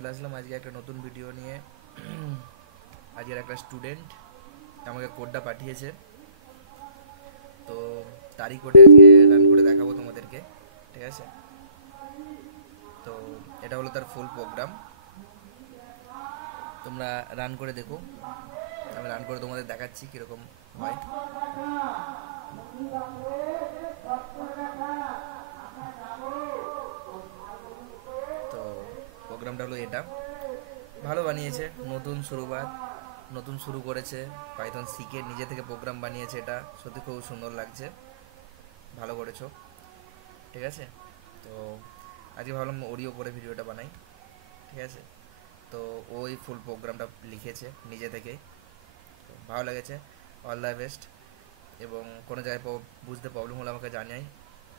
চলে আসলাম আজকে একটা নতুন ভিডিও নিয়ে। আজকের একটা স্টুডেন্ট আমাকে কোডটা পাঠিয়েছে, তো তারই কোডে আজকে রান করে দেখাবো তোমাদেরকে। ঠিক আছে, তো এটা হলো তার ফুল প্রোগ্রাম। তোমরা রান করে দেখো, আমি রান করে তোমাদের দেখাচ্ছি কীরকম হয়। তো প্রোগ্রামটা হলো এটা, ভালো বানিয়েছে, নতুন শুরু করেছে পাইথন শিখে নিজে থেকে প্রোগ্রাম বানিয়েছে। এটা সত্যি খুব সুন্দর লাগছে, ভালো করেছো। ঠিক আছে, তো আজকে ভাবলাম ওরিও করে ভিডিওটা বানাই। ঠিক আছে, তো ওই ফুল প্রোগ্রামটা লিখেছে নিজে থেকেই, তো ভালো লেগেছে। অল দ্য বেস্ট, এবং কোনো জায়গায় বুঝতে প্রবলেম হলে আমাকে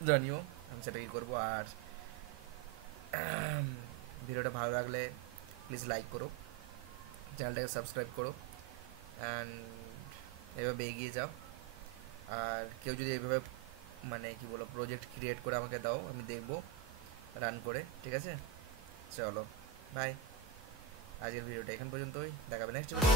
জানিও, আমি সেটা কী করবো। আর ভিডিওটা ভালো লাগলে প্লিজ লাইক করো, চ্যানেলটাকে সাবস্ক্রাইব করো, অ্যান্ড এভাবে এগিয়ে যাও। আর কেউ যদি এইভাবে মানে কি বলো প্রজেক্ট ক্রিয়েট করে আমাকে দাও, আমি দেখবো রান করে। ঠিক আছে, চলো বাই। আজকের ভিডিওটা এখান পর্যন্তই, দেখাবে নেক্সট ভিডিও।